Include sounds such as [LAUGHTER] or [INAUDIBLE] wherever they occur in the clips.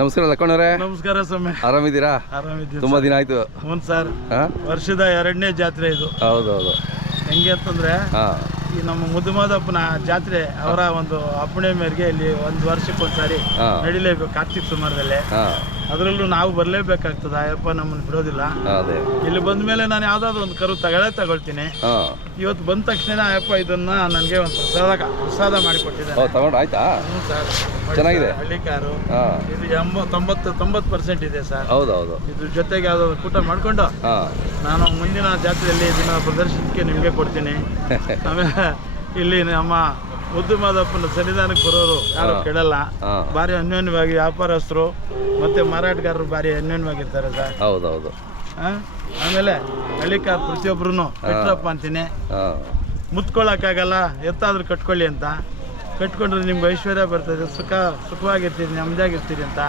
ನಮಸ್ಕಾರ ಲಕ್ಕಣ್ಣವ್ರೆ ನಮಸ್ಕಾರ ಸ್ವಾಮಿ. ಆರಾಮಿದ್ದೀರಾ? ಆರಾಮಿದ್ದೀವಿ ತುಂಬಾ ದಿನ ಆಯ್ತು. ಹ್ಞೂ ಸರ್. ವರ್ಷದ ಎರಡನೇ ಜಾತ್ರೆ ಇದು. ಹೌದೌದು. ಹೆಂಗೆ ಅಂತಂದ್ರೆ ಈ ನಮ್ಮ ಮುದ್ದುಮಾದಪ್ಪನ ಜಾತ್ರೆ ಅವರ ಒಂದು ಅಪ್ಪಣೆ ಮೇರೆಗೆ ಇಲ್ಲಿ ಒಂದು ವರ್ಷಕ್ಕೊಂದ್ಸಾರಿ ನಡಿಲೇಬೇಕು ಕಾರ್ತಿಕ್ ಸುಮಾರದಲ್ಲಿ ಅದರಲ್ಲೂ ನಾವು ಬರಲೇಬೇಕಾಗ್ತದೆ ಅಯ್ಯಪ್ಪ ನಮ್ಮನ್ನು ಬಿಡೋದಿಲ್ಲ. ಅದೇ. ಇಲ್ಲಿ ಬಂದ ಮೇಲೆ ನಾನು ಯಾವ್ದಾದ್ರು ಒಂದು ಕರು ತಗೊಳ್ಳೇ ತಗೊಳ್ತೀನಿ. ಹಾ. ಇವತ್ತು ಬಂದ ತಕ್ಷಣ ಅಯ್ಯಪ್ಪ ಇದನ್ನ ನನಗೆ ಒಂದು ಪ್ರಸಾದ ಪ್ರಸಾದ ಮಾಡಿಕೊಟ್ಟಿದ್ದಾರೆ ತಗೊಂಡು ಆಯ್ತಾ? ಹ್ಞೂ ಸರ್. ಚೆನ್ನಾಗಿದೆ. ಹಳ್ಳಿ ಕಾರು. ಹಾ. ಇದು ಎಂಬ ತೊಂಬತ್ತು ತೊಂಬತ್ತು ಪರ್ಸೆಂಟ್ ಇದೆ ಸರ್. ಹೌದೌದು. ಇದ್ರ ಜೊತೆಗೆ ಯಾವ್ದಾದ್ರು ಕೂಟ ಮಾಡ್ಕೊಂಡು ಹಾ. ನಾನು ಮುಂದಿನ ಜಾತ್ರೆಯಲ್ಲಿ ಇದನ್ನ ಪ್ರದರ್ಶನಕ್ಕೆ ನಿಮಗೆ ಕೊಡ್ತೀನಿ. [LAUGHS] ಆಮೇಲೆ ಇಲ್ಲಿ ನಮ್ಮ ಮುದ್ದು ಮಾದಪ್ಪನ ಸನ್ನಿಧಾನಕ್ಕೆ ಬರೋರು ಯಾರು ಕೆಡಲ್ಲ ಭಾರಿ ಅನ್ಯೋನ್ಯವಾಗಿ ವ್ಯಾಪಾರಸ್ಥರು ಮತ್ತೆ ಮಾರಾಟಗಾರರು ಭಾರಿ ಅನ್ಯೋನ್ಯವಾಗಿರ್ತಾರೆ ಸರ್. ಹೌದೌದು? ಆಮೇಲೆ ಹಳ್ಳಿಕಾರ ಪ್ರತಿಯೊಬ್ಬರು ಕಟ್ಟಪ್ಪ ಅಂತೀನಿ. ಮುತ್ಕೊಳ್ಳೋಕ್ಕಾಗಲ್ಲ ಎತ್ತಾದ್ರೂ ಕಟ್ಕೊಳ್ಳಿ ಅಂತ. ಕಟ್ಕೊಂಡ್ರೆ ನಿಮ್ಗೆ ಐಶ್ವರ್ಯ ಬರ್ತದೆ ಸುಖ ಸುಖವಾಗಿರ್ತೀರಿ ನೆಮ್ಮದಿಯಾಗಿರ್ತೀರಿ ಅಂತ.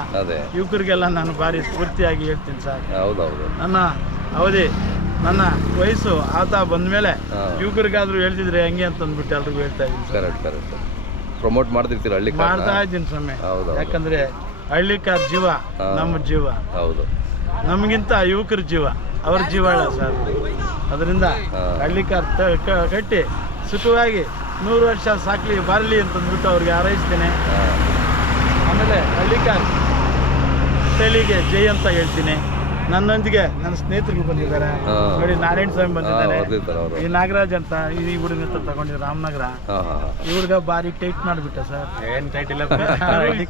ಯುವಕರಿಗೆಲ್ಲ ನಾನು ಭಾರಿ ಸ್ಫೂರ್ತಿಯಾಗಿ ಹೇಳ್ತೀನಿ ಸರ್. ಹೌದೌದು. ನನ್ನ ಅವಧಿ ನನ್ನ ವಯಸ್ಸು ಆತ ಬಂದ ಮೇಲೆ ಯುವಕರಿಗಾದ್ರೂ ಹೇಳ್ತಿದ್ರೆ ಹೆಂಗೆ ಅಂತ ಅಂದ್ಬಿಟ್ಟು ಎಲ್ರಿಗೂ ಹೇಳ್ತಾ ಇದ್ದೀನಿ ಸರ್. ಕರೆಕ್ಟ್ ಕರೆಕ್ಟ್ ಪ್ರಮೋಟ್ ಮಾಡ್ತಿರ್ತೀರ ಹಳ್ಳಿ ಮಾಡ್ತಾ ಇದ್ದೀನಿ ಸ್ವಾಮಿ. ಹೌದು ಯಾಕಂದ್ರೆ ಹಳ್ಳಿಕಾರ್ ಜೀವ ನಮ್ಮ ಜೀವ. ಹೌದು. ನಮಗಿಂತ ಯುವಕರ ಜೀವ ಅವ್ರ ಅಲ್ಲ ಸರ್. ಅದರಿಂದ ಹಳ್ಳಿ ಕಾರ್ ಕಟ್ಟಿ ಸುಖವಾಗಿ ನೂರು ವರ್ಷ ಸಾಕ್ಲಿ ಬರಲಿ ಅಂತ ಅಂದ್ಬಿಟ್ಟು ಅವ್ರಿಗೆ ಹಾರೈಸ್ತೇನೆ. ಆಮೇಲೆ ಆಮೇಲೆ ಹಳ್ಳಿಕಾರ್ ತಳಿಗೆ ಜೈ ಅಂತ ಹೇಳ್ತೀನಿ. ನನ್ನೊಂದಿಗೆ ನನ್ನ ಸ್ನೇಹಿತರು ಬಂದಿದ್ದಾರೆ. ನೋಡಿ ನಾರಾಯಣ ಸ್ವಾಮಿ ಬಂದಿದ್ದಾರೆ. ಈ ನಾಗರಾಜ್ ಅಂತ ಈ ಹುಡುಗ ತಗೊಂಡಿದ್ರು ರಾಮನಗರ. ಈ ಹುಡುಗ ಬಾರಿ ಟೈಟ್ ಮಾಡಿಬಿಟ್ಟ ಸರ್. ಏನ್ ಟೈಟ್ ಇಲ್ಲ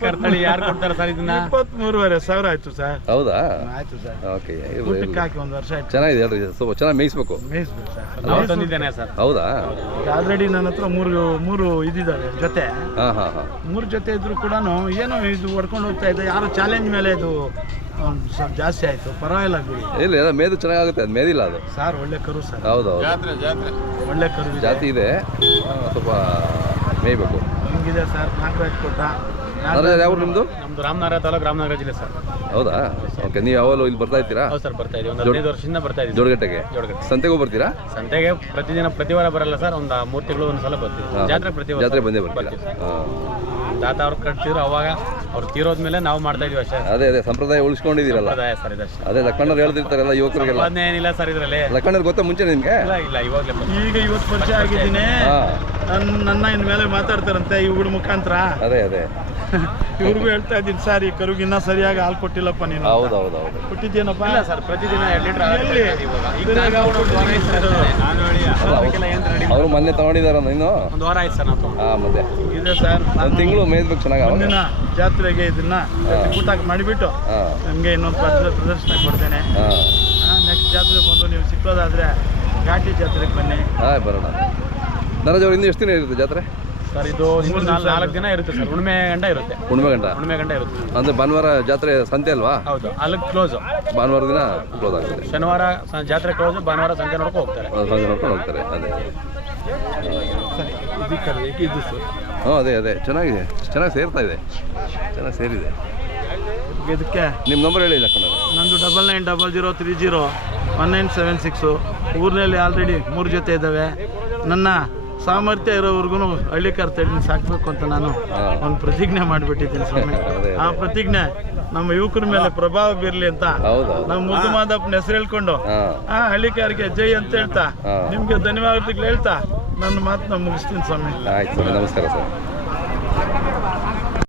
ಕರ್ತಳಿ ಯಾರು ಕೊಡ್ತಾರೆ ಸರ್ ಇದನ್ನ? ಇಪ್ಪತ್ತ್ ಮೂರುವರೆ ಸಾವಿರ ಆಯ್ತು ಸರ್. ಹೌದಾ? ಆಯ್ತು ಸರ್. ಓಕೆ ಊಟಕ್ಕೆ ಹಾಕಿ ಒಂದು ವರ್ಷ ಆಯ್ತು. ಚೆನ್ನಾಗಿದೆ ಹೇಳ್ರಿ ಸ್ವಲ್ಪ ಚೆನ್ನಾಗಿ ಮೇಯಿಸ್ಬೇಕು. ಮೇಯಿಸ್ಬೇಕು ಸರ್. ನಾವು ತಂದಿದ್ದೇನೆ ಸರ್. ಹೌದಾ? ಆಲ್ರೆಡಿ ನನ್ನ ಹತ್ರ ಮೂರು ಮೂರು ಇದಿದ್ದಾವೆ ಜೊತೆ. ಹಾ ಹಾ ಹಾ. ಮೂರು ಜೊತೆ ಇದ್ರು ಕೂಡ ಏನೋ ಇದು ಹೊಡ್ಕೊಂಡು ಹೋಗ್ತಾ ಇದೆ. ಯಾರು ಚಾಲೆಂಜ್ ಮೇಲೆ ಇದು ಒಂದು ಸ್ವಲ್ಪ ಜಾಸ್ತಿ ಆಯ್ತು ಪರವಾಗಿಲ್ಲ ಬಿಡಿ. ಇಲ್ಲ ಎಲ್ಲ ಮೇದು ಚೆನ್ನಾಗುತ್ತೆ ಅದು ಮೇದಿಲ್ಲ ಅದು. ಸರ್ ಒಳ್ಳೆ ಕರು ಸರ್. ಹೌದೌದು. ಒಳ್ಳೆ ಕರು. ಜಾತಿ ಇದೆ. ಆ, ಸ್ವಲ್ಪ ಮೇಯ್ಬೇಕು. ಹಿಂಗಿದೆ ಸರ್ ನಾಲ್ಕು ಕೊಟ್ಟ. ಅಂದ್ರೆ ಯಾವ ನಿಮ್ಮದು ನಮ್ದು? ರಾಮನಗರ ತಾಲೂಕು ರಾಮನಗರ ಜಿಲ್ಲೆ ಸರ್. ಹೌದಾ? ಓಕೆ ನೀವು ಯಾವಾಗಲೂ ಇಲ್ಲಿ ಬರ್ತಾ ಇದ್ದೀರಾ ಹೌದು ಸರ್ ಬರ್ತಾ ಇದೀವಿ ಒಂದು ಹದಿನೈದು ವರ್ಷದಿಂದ ಬರ್ತಾ ಇದೀವಿ ಜೋಡಗಟ್ಟೆಗೆ? ಜೋಡಗಟ್ಟೆ. ಸಂತೆಗೂ ಬರ್ತೀರಾ? ಸಂತೆಗೆ ಪ್ರತಿದಿನ ಪ್ರತಿ ವಾರ ಬರಲ್ಲ ಸರ್. ಒಂದು ಮೂರು ತಿಂಗಳು ಒಂದು ಸಲ ಬರ್ತೀವಿ. ಜಾತ್ರೆ ಪ್ರತಿ ವಾರ ಜಾತ್ರೆ ಬಂದೇ ಬರ್ತೀರಾ? ಬರ್ತೀವಿ ತಾತ ಅವ್ರು ಕಟ್ತಿದ್ರು ಅವಾಗ ಅವ್ರು ತೀರೋದ್ಮೇಲೆ ನಾವು ಮಾಡ್ತಾ ಇದೀವಿ ಅಷ್ಟೇ. ಅದೇ ಅದೇ ಸಂಪ್ರದಾಯ ಉಳಿಸ್ಕೊಂಡಿದ್ದೀರಲ್ಲ. ಸಂಪ್ರದಾಯ ಸರ್ ಇದಷ್ಟೇ. ಅದೇ ಲಕ್ಕಣ್ಣರು ಹೇಳ್ತಿರ್ತಾರಲ್ಲ ಯುವಕರಿಗೆಲ್ಲ. ಏನಿಲ್ಲ ಸರ್ ಇದರಲ್ಲಿ. ಲಕ್ಕಣ್ಣರು ಗೊತ್ತಾ ಮುಂಚೆ ನಿಮಗೆ? ಇಲ್ಲ ಇಲ್ಲ ಇವಾಗಲೇ ಈಗ ಇವತ್ತು ಪರಿಚಯ ಆಗಿದ್ದೀನಿ. ನನ್ನ ನನ್ನ ಇನ್ ಮೇಲೆ ಮಾತಾಡ್ತಾರಂತೆ ಇವ್ರ ಮುಖಾಂತರ. ಅದೇ ಅದೇ. [LAUGHS] ಇವ್ರಿಗೂ ಹೇಳ್ತಾ ಇದ್ದೀನಿ ಸರ್ ಈ ಕರುಗಿನ್ನ ಇನ್ನೂ ಸರಿಯಾಗಿ ಹಾಲು ಕೊಟ್ಟಿಲ್ಲಪ್ಪ ನೀನು. ಹೌದು ಹೌದು ಹೌದು ಕೊಟ್ಟಿದ್ದೇನಪ್ಪ ಇಲ್ಲ ಸರ್ ಪ್ರತಿದಿನ ಎರಡು ಲೀಟರ್ ಅವರು ಮೊನ್ನೆ ತಗೊಂಡಿದಾರ ನೀನು ಒಂದು ವಾರ ಆಯ್ತು ಸರ್ ನಾವು. ಹಾಂ ಮತ್ತೆ. ಇದೆ ಸರ್ ಒಂದು ತಿಂಗಳು ಮೇಯ್ಬೇಕು ಚೆನ್ನಾಗಿ ಮುಂದಿನ ಜಾತ್ರೆಗೆ ಇದನ್ನ ಊಟ ಮಾಡಿಬಿಟ್ಟು ನಮ್ಗೆ ಇನ್ನೊಂದು ಪ್ರದರ್ಶನ ಪ್ರದರ್ಶನ ಕೊಡ್ತೇನೆ. ನೆಕ್ಸ್ಟ್ ಜಾತ್ರೆ ಬಂದು ನೀವು ಸಿಕ್ಕೋದಾದ್ರೆ ಘಾಟಿ ಜಾತ್ರೆಗೆ ಬನ್ನಿ. ಹಾಂ ಬರೋಣ. ನರಜ್ ಅವ್ರು ಇನ್ನೂ ಎಷ್ಟು ದಿನ ಇರುತ್ತೆ ಜಾತ್ರೆ? ಸರ್ ಇದು ನಾಲ್ಕು ನಾಲ್- ನಾಲ್ಕು ದಿನ ಇರುತ್ತೆ ಸರ್. ಹುಣ್ಮೆ ಗಂಟ ಇರುತ್ತೆ. ಹುಣ್ಮೆ ಗಂಟ ಹುಣ್ಮೆ ಗಂಟ ಇರುತ್ತೆ. ಅಂದರೆ ಭಾನುವಾರ ಜಾತ್ರೆ ಸಂತೆ ಅಲ್ವಾ? ಹೌದು ಅಲ್ಲಿಗೆ ಕ್ಲೋಸ್ ಭಾನುವಾರ ದಿನ ಕ್ಲೋಸ್ ಆಗ್ತದೆ ಶನಿವಾರ ಸ- ಜಾತ್ರೆ ಕ್ಲೋಸ್ ಭಾನುವಾರ ಸಂಜೆ ನೋಡ್ಕೊ ಹೋಗ್ತಾರೆ. ಅದು ಸಂಜೆ ನೋಡ್ಕೊಂಡು ಹೋಗ್ತಾರೆ ಅದೇ. ಹ್ಞೂ ಅದೇ ಅದೇ. ಚೆನ್ನಾಗಿದೆ. ಚೆನ್ನಾಗಿ ಸೇರ್ತಾ ಇದೆ. ಚೆನ್ನಾಗಿ ಸೇರಿದೆ. ಇದಕ್ಕೆ ನಿಮ್ಮ ನಂಬರ್ ಹೇಳಿ ಲಕ್ಕಣ್ಣ ನಂದು double nine double zero three zero one nine seven six ಊರಿನಲ್ಲಿ ಆಲ್ರೆಡಿ ಮೂರು ಜೊತೆ ಇದ್ದಾವೆ. ನನ್ನ ಸಾಮರ್ಥ್ಯ ಇರೋವರೆಗೂ ಹಳ್ಳಿ ಕರ್ತೇಳಿ ಸಾಕ್ಬೇಕು ಅಂತ ನಾನು ಒಂದು ಪ್ರತಿಜ್ಞೆ ಮಾಡಿಬಿಟ್ಟಿದ್ದೀನಿ ಸ್ವಾಮಿ. [LAUGHS] ಆ ಪ್ರತಿಜ್ಞೆ ನಮ್ಮ ಯುವಕರ ಮೇಲೆ ಪ್ರಭಾವ ಬೀರಲಿ ಅಂತ ಹೌದು ನಮ್ಮ ಮುದ್ದು ಮಾದಪ್ಪನ ಹೆಸರು ಹೇಳ್ಕೊಂಡು ಆ ಹಳ್ಳಿಕಾರಿಗೆ ಜೈ ಅಂತ ಹೇಳ್ತಾ ನಿಮಗೆ ನಿಮ್ಗೆ ಧನ್ಯವಾದಗಳು ಹೇಳ್ತಾ ನನ್ನ ಮಾತನ್ನ ಮುಗಿಸ್ತೀನಿ ಸ್ವಾಮಿ. ಆಯ್ತು ನಮಸ್ಕಾರ ಸರ್